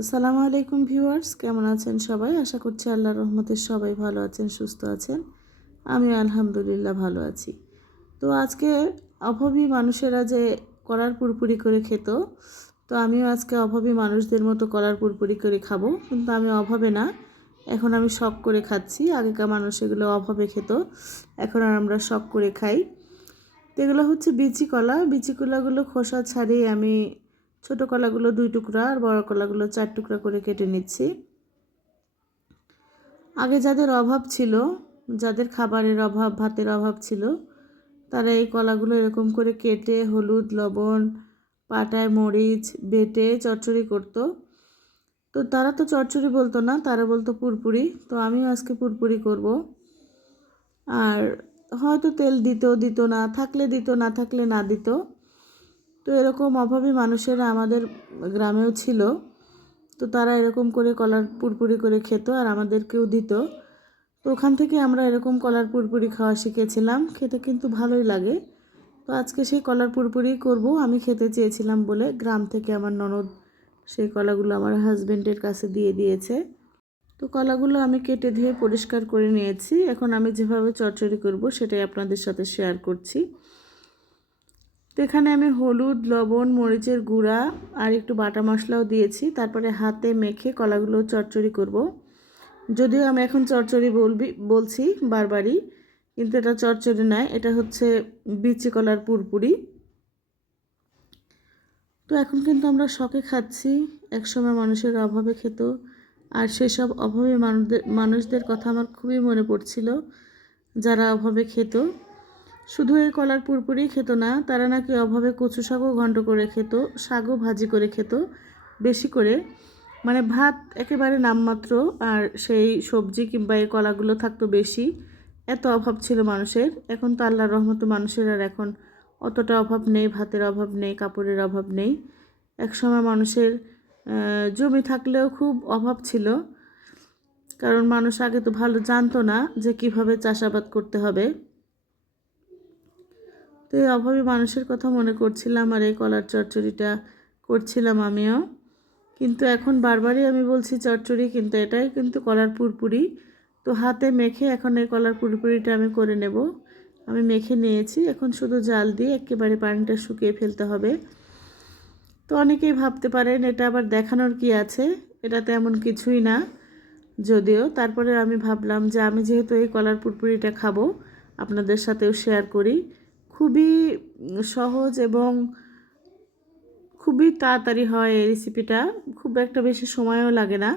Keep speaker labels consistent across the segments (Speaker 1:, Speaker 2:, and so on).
Speaker 1: আসসালামু আলাইকুম ভিউয়ার্স, কেমন আছেন সবাই? আশা করছি আল্লাহর রহমতে সবাই ভালো আছেন, সুস্থ আছেন। আমি আলহামদুলিল্লাহ ভালো আছি। তো আজকে অভাবী মানুষেরা যে কলার পুরপুরি করে খেত, তো আমিও আজকে অভাবী মানুষদের মতো কলার পুরপুরি করে খাব। কিন্তু আমি অভাবে না, এখন আমি শখ করে খাচ্ছি। আগেকার মানুষ এগুলো অভাবে খেত, এখন আর আমরা শখ করে খাই। তো এগুলো হচ্ছে বিচি কলা। বিচি কলাগুলো খোসা ছাড়িয়ে আমি ছোটো কলাগুলো দুই টুকরা আর বড় কলাগুলো চার টুকরা করে কেটে নিচ্ছি। আগে যাদের অভাব ছিল, যাদের খাবারের অভাব, ভাতের অভাব ছিল, তারা এই কলাগুলো এরকম করে কেটে হলুদ, লবণ, পাটায় মরিচ, বেটে চচ্চড়ি করতো। তো তারা তো চচ্চড়ি বলতো না, তারা বলতো পুরপুরি। তো আমিও আজকে পুরপুরি করব। আর হয়তো তেল দিত দিত না, থাকলে দিত, না থাকলে না দিত। তো এরকম অভাবী মানুষেরা আমাদের গ্রামেও ছিল। তো তারা এরকম করে কলার পুরপুরি করে খেত আর আমাদেরকেও দিত। তো ওখান থেকে আমরা এরকম কলার পুরপুরি খাওয়া শিখেছিলাম। খেতে কিন্তু ভালোই লাগে। তো আজকে সেই কলার পুরপুরি করব, আমি খেতে চেয়েছিলাম বলে গ্রাম থেকে আমার ননদ সেই কলাগুলো আমার হাজব্যান্ডের কাছে দিয়ে দিয়েছে। তো কলাগুলো আমি কেটে ধুয়ে পরিষ্কার করে নিয়েছি। এখন আমি যেভাবে চচ্চড়ি করব সেটাই আপনাদের সাথে শেয়ার করছি। তো এখানে আমি হলুদ, লবণ, মরিচের গুঁড়া আর একটু বাটা মশলাও দিয়েছি। তারপরে হাতে মেখে কলাগুলো চচ্চড়ি করব। যদিও আমি এখন চচ্চড়ি বলবি, বলছি বারবারই, কিন্তু এটা চচ্চড়ি নয়, এটা হচ্ছে বিচি কলার পুরপুরি। তো এখন কিন্তু আমরা শখে খাচ্ছি, একসময় মানুষের অভাবে খেত। আর সেসব অভাবে মানুষদের মানুষদের কথা আমার খুবই মনে পড়ছিল, যারা অভাবে খেত। শুধু এই কলার পুরপুরি খেত না, তারা নাকি অভাবে কচু শাকও ঘন্ট করে খেত, শাকও ভাজি করে খেত, বেশি করে। মানে ভাত একেবারে নামমাত্র, আর সেই সবজি কিংবা এই কলাগুলো থাকতো বেশি। এত অভাব ছিল মানুষের। এখন তো আল্লাহর রহমত মানুষের আর এখন অতটা অভাব নেই, ভাতের অভাব নেই, কাপড়ের অভাব নেই। একসময় মানুষের জমি থাকলেও খুব অভাব ছিল। কারণ মানুষ আগে তো ভালো জানতো না যে কীভাবে চাষাবাদ করতে হবে। তো এই অভাবী মানুষের কথা মনে করছিলাম আর এই কলার চচ্চড়িটা করছিলাম আমিও। কিন্তু এখন বারবারই আমি বলছি চচ্চড়ি, কিন্তু এটাই কিন্তু কলার পুরপুরি। তো হাতে মেখে এখন এই কলার পুরপুরিটা আমি করে নেব। আমি মেখে নিয়েছি, এখন শুধু জাল দিয়ে একেবারে পানিটা শুকিয়ে ফেলতে হবে। তো অনেকেই ভাবতে পারেন এটা আবার দেখানোর কি আছে? এটা তেমন কিছুই না। যদিও তারপরে আমি ভাবলাম যে আমি যেহেতু এই কলার পুরপুরিটা খাব, আপনাদের সাথেও শেয়ার করি। খুবই সহজ এবং খুবই তাড়াতাড়ি হয় এই রেসিপিটা খুব একটা বেশি সময়ও লাগে না।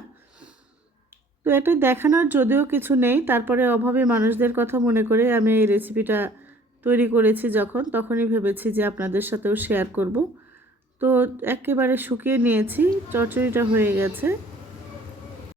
Speaker 1: তো এটা দেখানোর যদিও কিছু নেই, তারপরে অভাবে মানুষদের কথা মনে করে আমি এই রেসিপিটা তৈরি করেছি যখন, তখনই ভেবেছি যে আপনাদের সাথেও শেয়ার করব। তো একেবারে শুকিয়ে নিয়েছি, চচ্চড়িটা হয়ে গেছে।